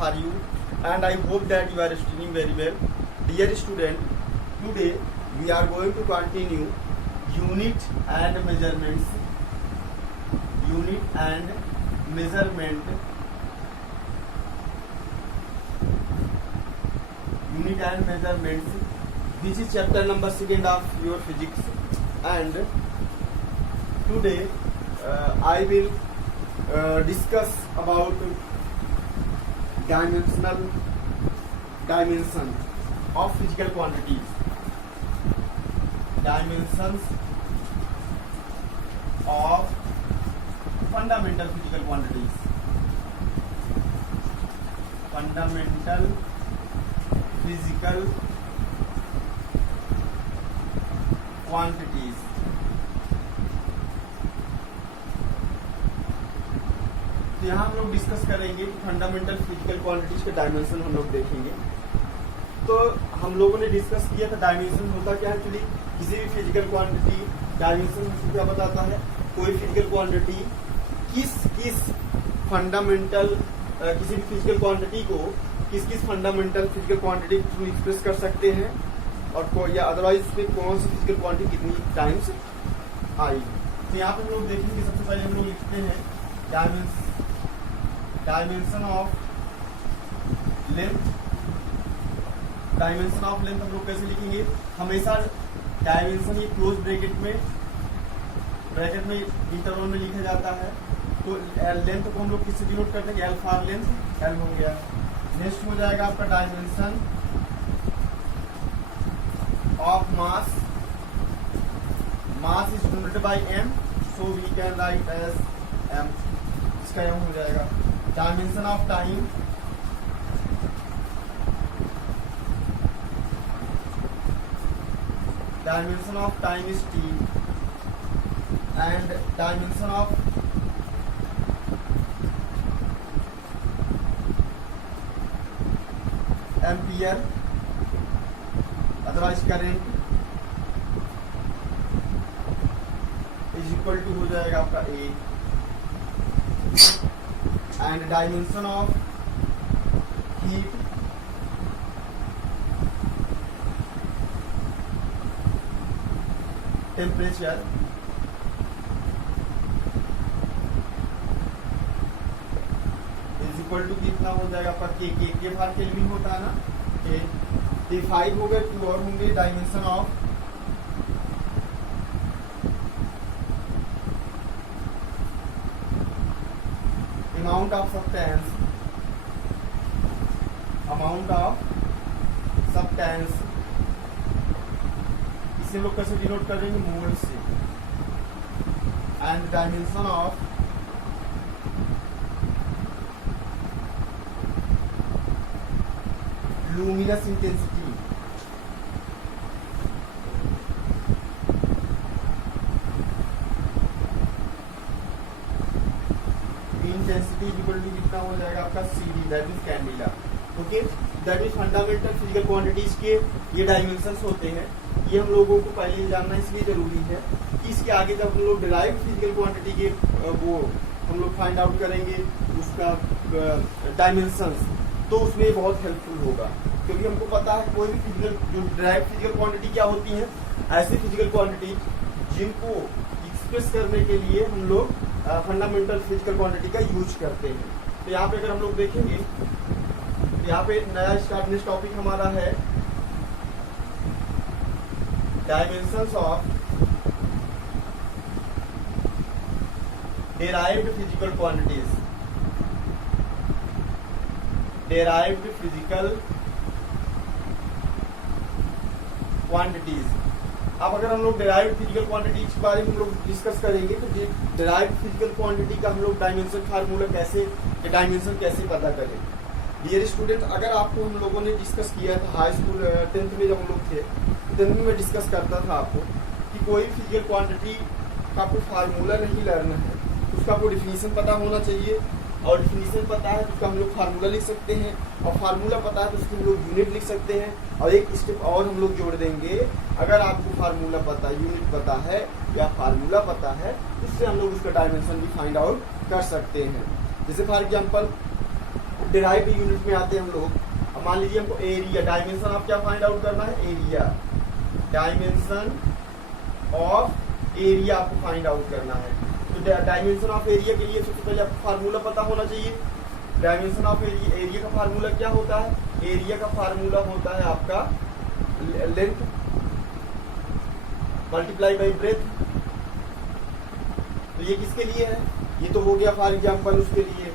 are you? And I hope that you are studying very well. Dear student, today we are going to continue unit and measurements. Unit and measurement. Unit and measurements. This is chapter number 2 of your physics, and today I will discuss about dimension of physical quantities. Dimensions of fundamental physical quantities. Fundamental physical quantities. तो यहाँ हम लोग discuss करेंगे कि fundamental physical quantities के dimension हम लोग देखेंगे। तो हम लोगों ने डिस्कस किया था डायमेंशन होता क्या है। एक्चुअली किसी भी फिजिकल क्वांटिटी डायमेंशन क्या बताता है, कोई फिजिकल क्वांटिटी किस फंडामेंटल किसी भी फिजिकल क्वांटिटी को किस fundamental physical quantity through express कर सकते हैं, और या अदरवाइज इसमें कौन सी फिजिकल क्वांटिटी कितनी टाइम्स आई। तो यहाँ पर हम लोग देखेंगे, सबसे पहले हम लोग लिखते हैं dimension of length. Dimension of length हम लोग कैसे लिखेंगे, हमेशा डायमेंशन ये क्लोज ब्रैकेट में इंटरवल में लिखा जाता है। तो लेंथ को हम लोग किससे डिनोट करते हैं, एल फॉर लेंथ, एल हो गया। नेक्स्ट हो जाएगा आपका dimension of mass. Mass is denoted by m, so we can write as m, इसका m हो जाएगा। Dimension of time, dimension of time is t, and dimension of ampere otherwise current is equal to हो जाएगा आपका a, and dimension of heat temperature is equal to कितना हो जाएगा आपका के बार केल्विन होता है ना, के 5 हो गए। 2 और होंगे dimension of amount of substance, amount of substance इसे लोग कैसे डिनोट कर देंगे, मोल से। And dimension of luminous intensity, intensity equal to कितना हो जाएगा आपका CD, that is candela. Okay, that is fundamental physical quantities के ये डायमेंशंस होते हैं। ये हम लोगों को पहले जानना इसलिए जरूरी है कि इसके आगे जब हम लोग डिराइव फिजिकल क्वांटिटी के वो हम लोग फाइंड आउट करेंगे उसका डायमेंशंस, तो उसमें बहुत हेल्पफुल होगा। क्योंकि हमको पता है कोई भी फिजिकल जो डिराइव फिजिकल क्वांटिटी क्या होती है, ऐसी फिजिकल क्वांटिटी जिनको एक्सप्रेस करने के लिए हम लोग फंडामेंटल फिजिकल क्वांटिटी का यूज करते हैं। तो यहाँ पे अगर हम लोग देखेंगे, यहाँ पे नया स्टार्ट टॉपिक हमारा है dimensions of derived physical quantities, derived physical quantities। अब अगर हम लोग derived physical quantities के बारे में हम लोग डिस्कस करेंगे तो derived physical quantity का हम लोग डायमेंशन फार्मूला कैसे, डायमेंशन कैसे पता करें। डियर स्टूडेंट, अगर आपको हम लोगों ने डिस्कस किया था हाई स्कूल 10th में जब हम लोग थे, 10th में डिस्कस करता था आपको कि कोई फिजिकल क्वांटिटी का आपको फार्मूला नहीं लर्न है, उसका आपको डिफिनीशन पता होना चाहिए, और डिफिनीशन पता है तो उसका हम लोग फार्मूला लिख सकते हैं, और फार्मूला पता है तो उसकी हम लोग यूनिट लिख सकते हैं। और एक स्टेप और हम लोग जोड़ देंगे, अगर आपको फार्मूला पता, यूनिट पता है या फार्मूला पता है, इससे हम लोग उसका डायमेंशन भी फाइंड आउट कर सकते हैं। जैसे फॉर एग्जाम्पल डिराइव्ड यूनिट में आते हैं हम लोग। अब मान लीजिए हमको एरिया, डायमेंशन ऑफ क्या फाइंड आउट करना है, एरिया, डायमेंशन ऑफ एरिया आपको फाइंड आउट करना है। तो डायमेंशन ऑफ एरिया के लिए सबसे पहले आपको फार्मूला पता होना चाहिए। डायमेंशन ऑफ एरिया का फार्मूला क्या होता है, एरिया का फार्मूला होता है आपका लेंथ मल्टीप्लाई बाई ब्रेथ। तो ये किसके लिए है, ये तो हो गया फॉर एग्जांपल उसके लिए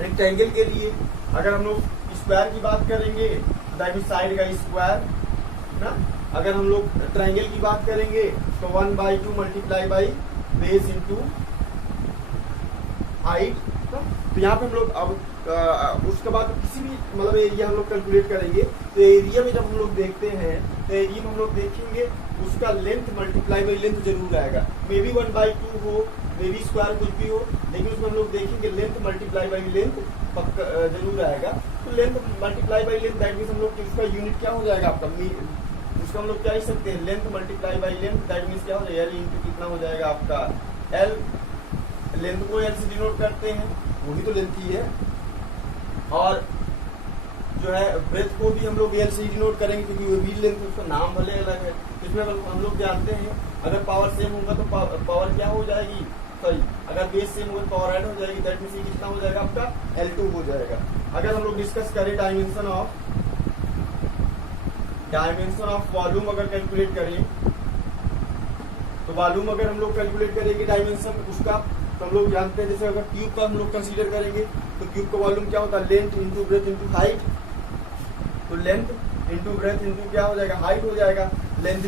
रेक्टेंगल के लिए। अगर हम लोग स्क्वायर की बात करेंगे दैट इज साइड का स्क्वायर ना। अगर हम लोग ट्रायंगल की बात करेंगे तो 1/2 multiply by base into height. तो यहाँ पे हम लोग अब उसके बाद किसी भी मतलब एरिया हम लोग कैलकुलेट करेंगे तो एरिया में जब हम लोग देखते हैं तो एरिया में हम लोग देखेंगे उसका लेंथ मल्टीप्लाई बाई लेंथ जरूर आएगा। मे बी 1/2 हो, मे बी स्क्वायर कुछ भी हो, लेकिन उसमें हम लोग देखेंगे लेंथ मल्टीप्लाई बाई लेंथ पक्का जरूर आएगा। तो length multiply by length that means हम लोग उसका यूनिट क्या हो जाएगा आपका, उसका हम लोग क्या लिख सकते हैं, length multiply by length that means क्या हो जाएगा, एल इंटू कितना हो जाएगा आपका एल। लेंथ को एल से डिनोट करते हैं, वही तो लेंथ ही है। और जो है ब्रेथ को भी हम लोग एल से ही डिनोट करेंगे क्योंकि वो भी लेंथ, उसका नाम भले अलग है। इसमें हम लोग जानते हैं अगर पावर सेम होगा तो पावर क्या हो जाएगी, सॉरी अगर बेस सेम होगा तो पावर ऐड हो जाएगी, दैट मीन्स कितना हो जाएगा आपका L2 हो जाएगा। अगर हम लोग डिस्कस करें डायमेंशन ऑफ वॉल्यूम अगर कैलकुलेट करें तो वॉल्यूम अगर हम लोग कैलकुलेट करेंगे डायमेंशन उसका तो हम लोग जानते हैं जैसे अगर क्यूब का हम लोग कंसीडर करेंगे तो क्यूब का वॉल्यूम क्या होता है, length into breadth into height. तो लेंथ इंटू ब्रेथ इंटू क्या हो जाएगा, हाइट हो जाएगा। लेंथ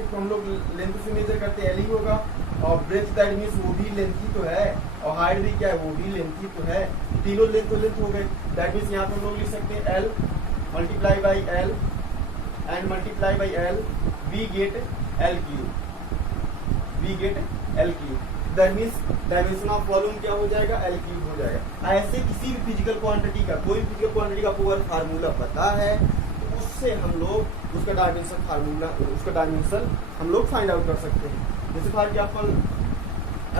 को हम लोग लेंथ से मेजर करते हैं, एल ही होगा। और ब्रेथ दैट मीन्स वो भी लेंथ ही तो है, और हाइट भी क्या है, वो भी लेंथ ही तो है। तीनों लेंथ तो लेंथ हो गए, दैट मीन्स यहाँ पे हम लोग लिख सकते हैं L multiply by L and multiply by L we get L cube. That means dimension of volume क्या हो जाएगा, एल क्यूब हो जाएगा। ऐसे किसी भी फिजिकल क्वांटिटी का, कोई फिजिकल क्वांटिटी का अगर फार्मूला पता है तो उससे हम लोग उसका डायमेंशन फार्मूला, उसका डायमेंशन हम लोग फाइंड आउट कर सकते हैं। जैसे फॉर एग्जाम्पल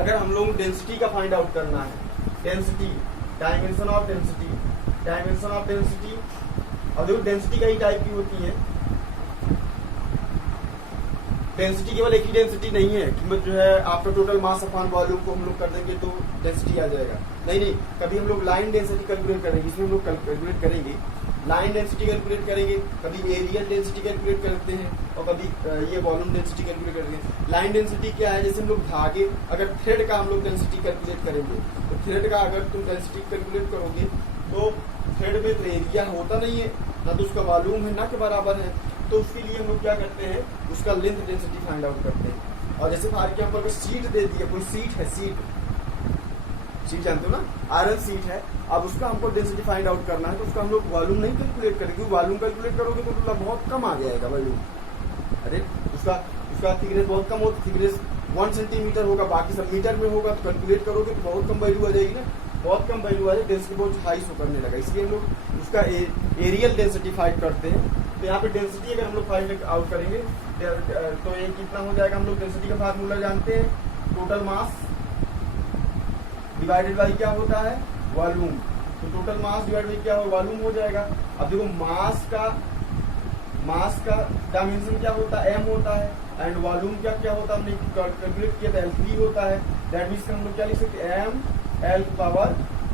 अगर हम लोग डेंसिटी का फाइंड आउट करना है, डेंसिटी, डायमेंशन ऑफ डेंसिटी, और देखो डेंसिटी कई टाइप की होती है। डेंसिटी केवल एक ही डेंसिटी नहीं है कि जो है आपका टोटल मास अपॉन वॉल्यूम को हम लोग कर देंगे तो डेंसिटी आ जाएगा, नहीं। कभी हम लोग लाइन डेंसिटी कैलकुलेट करेंगे, इसमें हम लोग कैलकुलेट करेंगे लाइन डेंसिटी कैलकुलेट करेंगे, कभी एरियल डेंसिटी कैलकुलेट करते हैं और कभी ये वॉल्यूम डेंसिटी कैलकुलेट करेंगे। लाइन डेंसिटी क्या है, जैसे हम लोग धागे, अगर थ्रेड का हम लोग डेंसिटी कैलकुलेट करेंगे तो थ्रेड का अगर तुम डेंसिटी कैलकुलेट करोगे तो थ्रेड में तो एरिया होता नहीं है, ना तो उसका वॉल्यूम है ना के बराबर है। तो उसके लिए हम लोग क्या करते हैं, उसका लेंथ डेंसिटी फाइंड आउट करते हैं। और जैसे फॉर एग्जाम्पल अगर सीट दे दिया, कोई सीट है, सीट जानते हो ना, आयरन सीट है, अब उसका हमको डेंसिटी फाइंड आउट करना है तो उसका हम लोग वॉल्यूम नहीं कैलकुलेट करेंगे, वॉल्यूम कैलकुलेट करोगे तो मतलब बहुत कम आ जाएगा वॉल्यूम। अरे उसका थिकनेस बहुत कम होता, थिकनेस 1 सेंटीमीटर होगा, बाकी सब मीटर में होगा, तो कैलकुलेट करोगे तो बहुत कम वैल्यू आ जाएगी ना, बहुत कम वैल्यू आ जाएगी, डेंसिटी बहुत हाई शो करने लगा। इसलिए हम लोग उसका एरियल डेंसिटी फाइंड करते हैं। तो यहाँ पे डेंसिटी अगर हम लोग फाइंड आउट करेंगे तो ये कितना हो जाएगा, हम लोग डेंसिटी का फार्मूला जानते हैं, टोटल मास डिवाइडेड बाई क्या होता है, वॉल्यूम। तो टोटल मास डिवाइड बाई क्या हो, वॉल्यूम हो जाएगा। अब देखो मास का डायमेंशन क्या होता है, m होता है, एंड वॉल्यूम क्या होता है, हमने कैलकुलेट किया था L3 होता है। दैट मीन्स हम लोग क्या लिख सकते हैं, m l पावर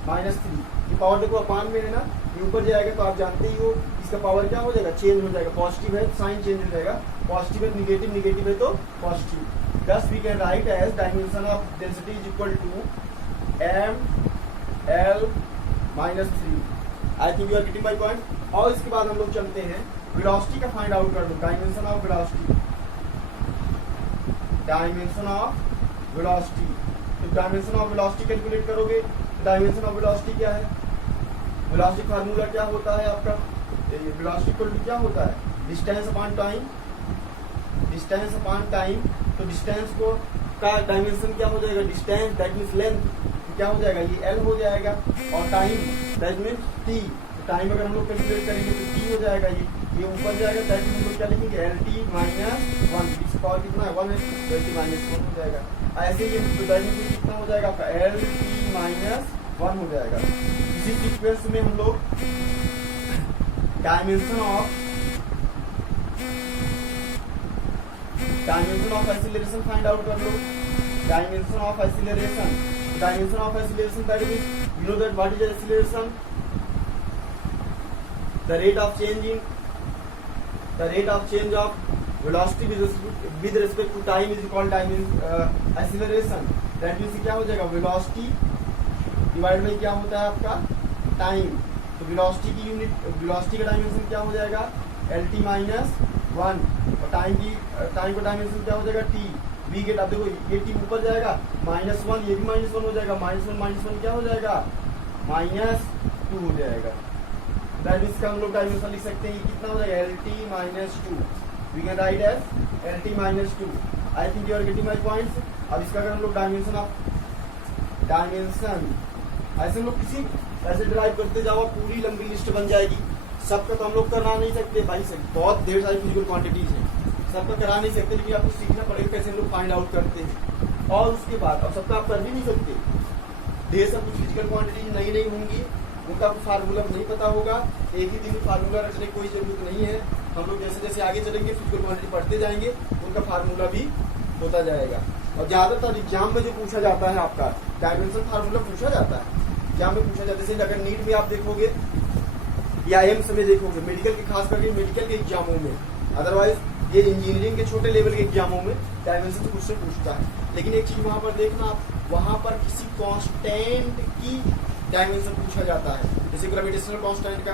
-3। ये पावर देखो अपान में है ना, ये ऊपर जाएगा तो आप जानते ही हो इसका पावर क्या हो जाएगा, चेंज हो जाएगा। पॉजिटिव है साइन चेंज हो जाएगा, पॉजिटिव है निगेटिव, निगेटिव है तो positive. Thus we can write as dimension of density is equal to m l -3। I think you are getting my point. और इसके बाद हम लोग चलते हैं वेलोसिटी का फाइंड आउट कर दो, डायमेंशन ऑफ वेलोसिटी। तो डायमेंशन ऑफ वेलोसिटी कैलकुलेट करोगे तो डायमेंशन ऑफ वेलोसिटी क्या है, वेलोसिटी फार्मूला क्या होता है आपका, वेलोसिटी इक्वल टू क्या होता है, डिस्टेंस अपॉन टाइम। तो डिस्टेंस को का डायमेंशन क्या हो जाएगा, डिस्टेंस दैट मीन्स लेंथ, क्या हो जाएगा, ये l हो जाएगा। और time that means t। Time अगर हम लोग कैलकुलेट करेंगे तो t हो जाएगा, ये ऊपर जाएगा, दैट मीन्स हम लोग क्या लिखेंगे, lt -1। इसका पावर कितना है, 1 है, तो lt -1 हो जाएगा। ऐसे ये दैट मीन्स कितना हो जाएगा आपका, lt -1 हो जाएगा। इसी इसी सीक्वेंस में हम लोग dimension of acceleration find out कर लो। Dimension of acceleration that means you know that what is acceleration, the rate of change of velocity with respect to time is called acceleration। That means क्या हो जाएगा, velocity divide by क्या होता है आपका time. तो वेलोसिटी की unit, velocity का डायमेंशन क्या हो जाएगा lt माइनस 1 और टाइम का डायमेंशन क्या हो जाएगा t। वी गेट, अब देखो ये t ऊपर जाएगा -1, ये भी -1 हो जाएगा, -1 क्या हो जाएगा -2 हो जाएगा। दैट मींस का हम लोग डायमेंशन लिख सकते हैं, कितना हो जाएगा lt -2। We can write as lt -2। I think you are getting my points. अब इसका अगर हम लोग डायमेंशन ऐसे हम लोग किसी ऐसे ड्राइव करते जाओ, पूरी लंबी लिस्ट बन जाएगी। सबका तो हम लोग करा नहीं सकते भाई, बहुत ढेर सारी फिजिकल क्वांटिटीज हैं, सबका करा नहीं सकते, लेकिन आपको सीखना पड़ेगा कैसे हम लोग फाइंड आउट करते हैं। और उसके बाद अब सबका आप कर भी नहीं सकते, ढेर सब कुछ फिजिकल क्वांटिटीज नई होंगी, उनका फार्मूला नहीं पता होगा। एक ही दिन में फार्मूला रखने की कोई जरूरत नहीं है। हम लोग जैसे जैसे आगे चलेंगे फिजिकल क्वांटिटी पढ़ते जाएंगे, उनका फार्मूला भी होता जाएगा। और ज्यादातर एग्जाम में जो पूछा जाता है आपका डायमेंशन फार्मूला पूछा जाता है, एग्जाम में पूछा जाता है। जैसे अगर नीट में आप देखोगे या एम्स में देखोगे, मेडिकल के खास करके मेडिकल के एग्जामों में, अदरवाइज ये इंजीनियरिंग के छोटे लेवल के एग्जामों में डायमेंशन से मुझसे पूछता है। लेकिन एक चीज वहां पर देखना, वहां पर किसी कांस्टेंट की डायमेंशन पूछा जाता है, जैसे ग्रेविटेशनल कांस्टेंट का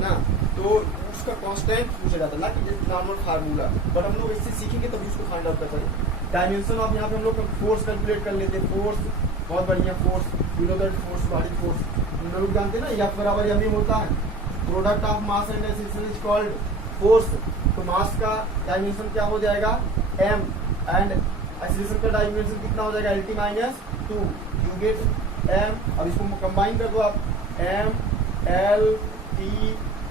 ना, तो उसका कांस्टेंट पूछा जाता है, ना कि नॉर्मल फार्मूला। बट हम लोग इससे सीखेंगे तभी उसको फाइंड आउट कर सकते। डायमेंशन ऑफ यहाँ पे हम लोग फोर्स कैलकुलेट कर लेते हैं। फोर्स बहुत बढ़िया, force you know that force, body force हम लोग जानते हैं ना, F बराबर m होता है। Product of mass and acceleration is called force. तो मास का डायमेंशन क्या हो जाएगा m, एंड एक्सीलरेशन का डायमेंशन कितना हो जाएगा lt -2। You get m। अब इसको कंबाइन कर दो आप, m l t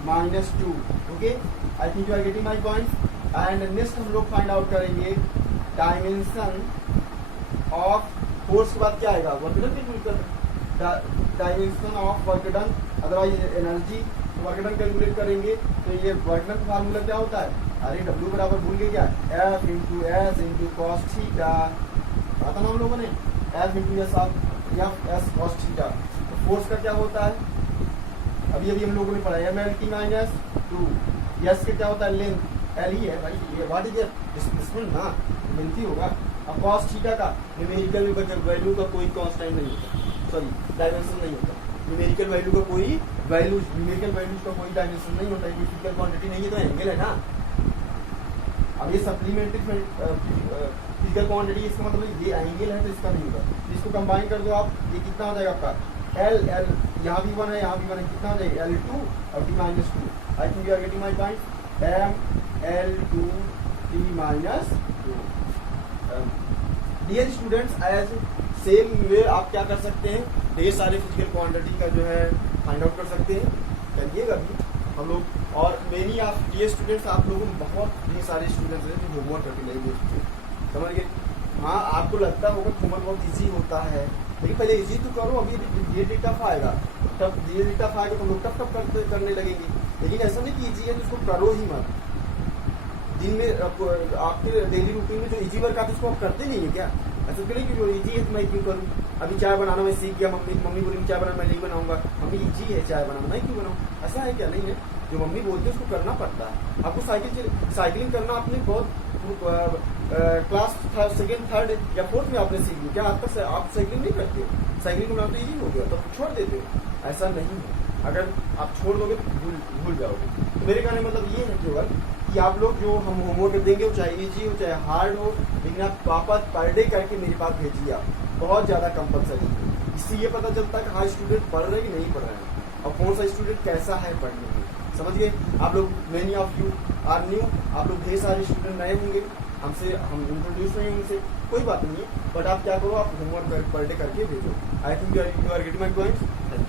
-2। Okay, I think you are getting my point. And next हम लोग फाइंड आउट करेंगे डायमेंशन ऑफ फोर्स के बाद क्या आएगा, work done calculate. Dimension of work done, otherwise energy work done calculate करेंगे। तो ये वर्क डन का फार्मूला क्या होता है, अरे W बराबर भूल गए क्या, F into S into cos theta. पता ना हम लोगों ने F into S cos theta. तो फोर्स का क्या होता है, अभी हम लोगों ने पढ़ा MLT -2। यस का क्या होता है लेंथ, L ही है भाई, ये व्हाट इज डिस्प्लेसमेंट ना, लेंथ ही होगा। अब कॉस थीटा का न्यूमेरिकल वैल्यू का कोई कांस्टेंट नहीं होता, सॉरी डायमेंशन नहीं होता। न्यूमेरिकल वैल्यू का कोई न्यूमेरिकल वैल्यूज का कोई डायमेंशन नहीं होता है, फिजिकल क्वांटिटी नहीं है तो एंगल है ना। अब ये सप्लीमेंट्री फिजिकल क्वांटिटी, इसका मतलब ये एंगल है तो इसका नहीं होगा। इसको कंबाइन कर दो आप, ये कितना हो जाएगा आपका L यहाँ भी 1 है, यहाँ भी 1 है, कितना हो जाएगा L2 और T -2। I think you are getting my point. M L2 T -2। Dear students, as same way आप क्या कर सकते हैं, ढेर सारे फिजिकल क्वांटिटी का जो है फाइंड आउट कर सकते हैं, करिएगा भी हम लोग। और मेनी आप डियर स्टूडेंट्स, आप लोगों में बहुत ढेर सारे स्टूडेंट्स हैं जो होमवर्क करके नहीं देखते, समझ गए। हाँ, आपको लगता होगा होमवर्क बहुत ईजी होता है, लेकिन पहले ईजी तो करो, अभी धीरे टफ आएगा, तब धीरे टफ आएगा तो हम लोग टफ करने लगेंगे। लेकिन ऐसा नहीं कि ईजी है तो उसको करो ही मत। दिन में आपके डेली रूटीन में जो इजी वर्क आते उसको आप करते नहीं है क्या, ऐसा करें कि जो इजी है तो मैं क्यों करूँ। अभी चाय बनाना मैं सीख गया, मम्मी बोली चाय बनाना मैं नहीं बनाऊंगा, मम्मी इजी है चाय बनाना मैं क्यों बनाऊँ, ऐसा है क्या, नहीं है। जो मम्मी बोलती है उसको करना पड़ता है। आपको साइकिलिंग करना आपने बहुत क्लास 2nd 3rd या 4th में आपने सीख ली क्या, आज तक आप साइकिलिंग नहीं करते हो, साइकिलिंग बनाना तो इजी हो गया तो छोड़ देते हो, ऐसा नहीं है। अगर आप छोड़ दोगे तो भूल जाओगे। तो मेरे कहने मतलब ये है केवल कि आप लोग जो हम होमवर्क देंगे वो चाहे इजी हो चाहे हार्ड हो, लेकिन आप वापस पर डे करके मेरे पास भेजिए। आप बहुत ज़्यादा कंपलसरी है, इससे ये पता चलता है कि हाँ स्टूडेंट पढ़ रहे कि नहीं पढ़ रहे हैं और कौन सा स्टूडेंट कैसा है पढ़ने में, समझ गए। आप लोग many of you are new, आप लोग ढेर सारे स्टूडेंट नए होंगे, हमसे हम इंट्रोड्यूस नहीं उनसे, कोई बात नहीं है। बट आप क्या करो, आप होमवर्क पर डे करके भेजो। I think you are getting my point. Thank you.